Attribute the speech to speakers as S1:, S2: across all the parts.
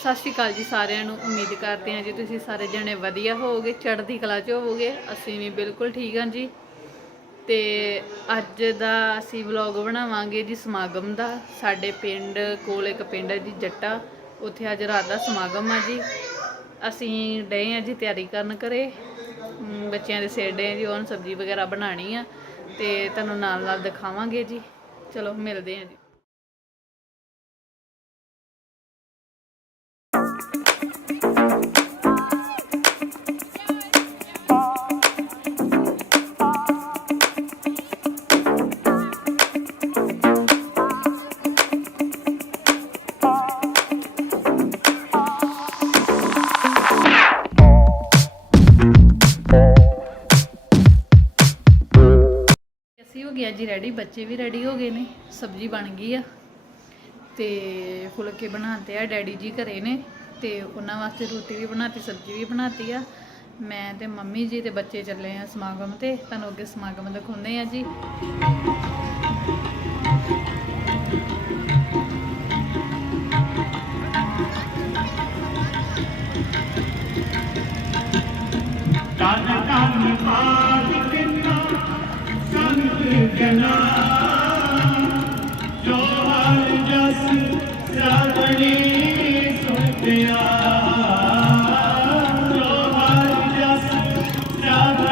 S1: ਸਤਿ ਸ਼੍ਰੀ ਅਕਾਲ ਜੀ ਸਾਰਿਆਂ ਨੂੰ, ਉਮੀਦ ਕਰਦੇ ਹਾਂ ਜੀ ਤੁਸੀਂ ਸਾਰੇ ਜਣੇ ਵਧੀਆ ਹੋਵੋਗੇ, ਚੜ੍ਹਦੀ ਕਲਾ 'ਚ ਹੋਵੋਗੇ, ਅਸੀਂ ਵੀ ਬਿਲਕੁਲ ਠੀਕ ਹਾਂ ਜੀ। ਤੇ ਅੱਜ ਦਾ ਅਸੀਂ ਵਲੌਗ ਬਣਾਵਾਂਗੇ ਜੀ ਸਮਾਗਮ ਦਾ, ਸਾਡੇ ਪਿੰਡ ਕੋਲ ਇੱਕ ਪਿੰਡ ਹੈ ਜੀ ਜੱਟਾ, ਉੱਥੇ ਅੱਜ ਰਾਤ ਦਾ ਸਮਾਗਮ ਆ ਜੀ। ਅਸੀਂ ਡਏ ਆ ਜੀ ਤਿਆਰੀ ਕਰਨ ਕਰੇ ਬੱਚਿਆਂ ਦੇ ਸਿਰ ਡਏ ਜੀ, ਉਹਨਾਂ ਸਬਜ਼ੀ ਵਗੈਰਾ ਬਣਾਣੀ ਆ, ਤੇ ਤੁਹਾਨੂੰ ਨਾਲ ਨਾਲ ਦਿਖਾਵਾਂਗੇ ਜੀ। ਚਲੋ, ਮਿਲਦੇ ਆ ਜੀ। ਰੈਡੀ ਬੱਚੇ ਵੀ ਰੈਡੀ ਹੋ ਗਏ ਨੇ, ਸਬਜ਼ੀ ਬਣ ਗਈ ਆ। ਤੇ ਫੁਲਕੇ ਬਣਾਤੇ ਆ, ਡੈਡੀ ਜੀ ਘਰੇ ਨੇ, ਤੇ ਉਹਨਾਂ ਵਾਸਤੇ ਰੋਟੀ ਵੀ ਬਣਾਤੀ, ਸਬਜ਼ੀ ਵੀ ਬਣਾਤੀ ਆ। ਮੈਂ ਤੇ ਮੰਮੀ ਜੀ ਤੇ ਬੱਚੇ ਚੱਲੇ ਆ ਸਮਾਗਮ ਤੇ, ਤੁਹਾਨੂੰ ਅੱਗੇ ਸਮਾਗਮ ਦਿਖਾਉਂਦੇ ਆ ਜੀ।
S2: ਤਨ ਤਨ ਪਾਦ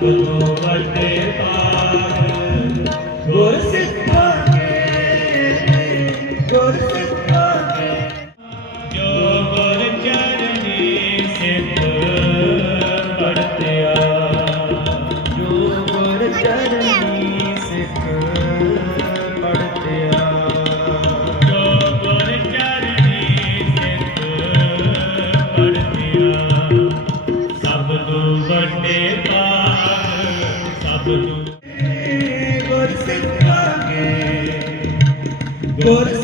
S2: ਸਭ agora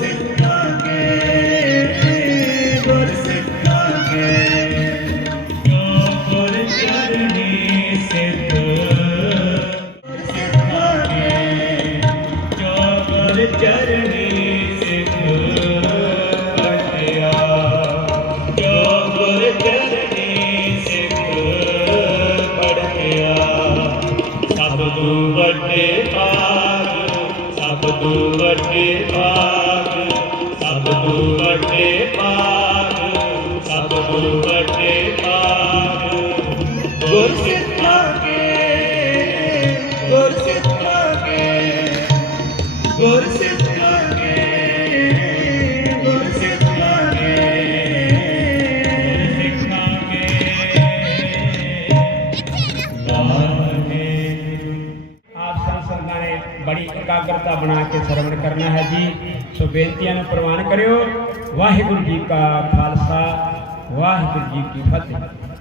S2: ਸਭ ਤੋਂ ਵੱਡੇ ਭਾਗ
S3: ਇਕਾਗਰਤਾ ਬਣਾ ਕੇ ਸਰਵਣ ਕਰਨਾ ਹੈ ਜੀ। ਸੋ ਬੇਨਤੀਆਂ ਨੂੰ ਪ੍ਰਵਾਨ ਕਰਿਓ। ਵਾਹਿਗੁਰੂ ਜੀ ਕਾ ਖਾਲਸਾ, ਵਾਹਿਗੁਰੂ ਜੀ ਕੀ ਫਤਿਹ।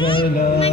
S3: ಕಲಾ